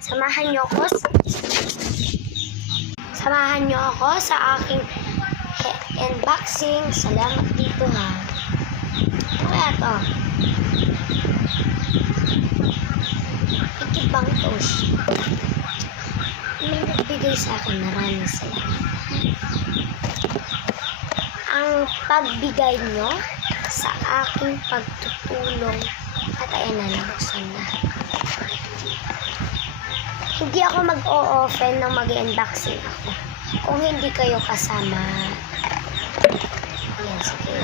Samahan niyo ako sa aking unboxing. Salamat dito ha. Kaya to. Ikibang toast. May nagbigay sa akin, maraming salamat. Ang pagbigay nyo sa aking pagtutulong at ayan na, nabuksan na. Hindi ako mag-o-open ng mag-unboxing ako kung hindi kayo kasama. Ayan, sige.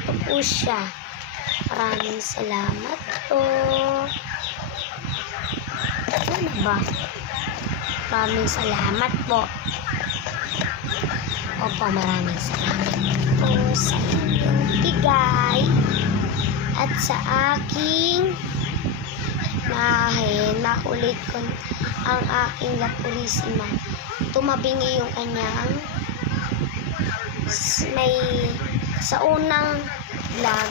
Ito po siya. Maraming salamat po. Ano ba? Maraming salamat po. Opo, maraming salamat po sa inyong bigay at sa aking nakulit ko ang aking La Purisima. Tumabingi yung kanyang may sa unang vlog,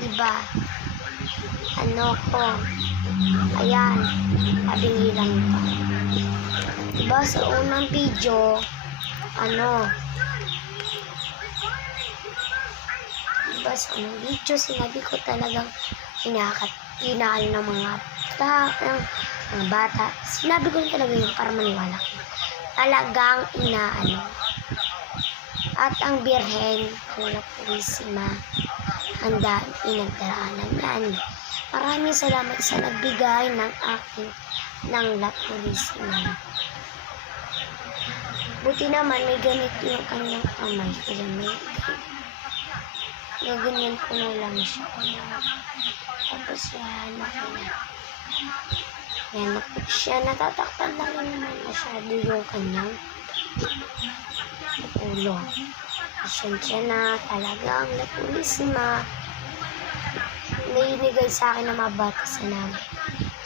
diba? Ano ko? Ayan, tabingi lang ito. Diba sa unang video, diba sa unang video, sinabi ko talagang inaal ng mga bata. Sinabi ko talaga yung para maniwala ko. Talagang inaano. At ang Birhen, ang La Purisima, ang pinagdaraanan yan. Maraming salamat sa nagbigay ng La Purisima. Buti naman may ganito yung kanyang kamay. Kaya may gaganyan ko na lang siya. Tapos yan, yan siya, natatakpan na rin naman masyado yung kanyang ulo. Pasensya na, talagang La Purisima. Nainigay sa akin ng mga bata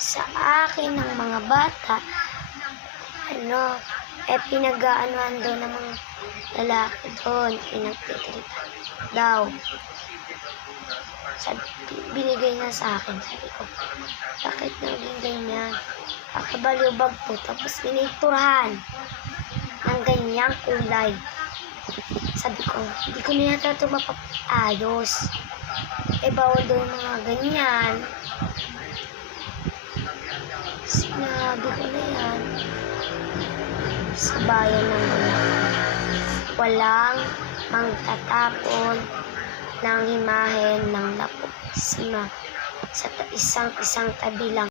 sa akin ng mga bata, pinag-aanoan daw ng mga lalaki doon, pinagtitrita daw. Binigay na sa akin, sabi ko, bakit naging ganyan? Kakabaliw-bag po, tapos piniturahan ng ganyang kulay. Sabi ko, hindi ko na yata ito mapapayos. Bawal daw yung mga ganyan. Sinabi ko na yan sa bayan ng walang magtatapon ng imahen ng La Purisima sa isang tabi lang.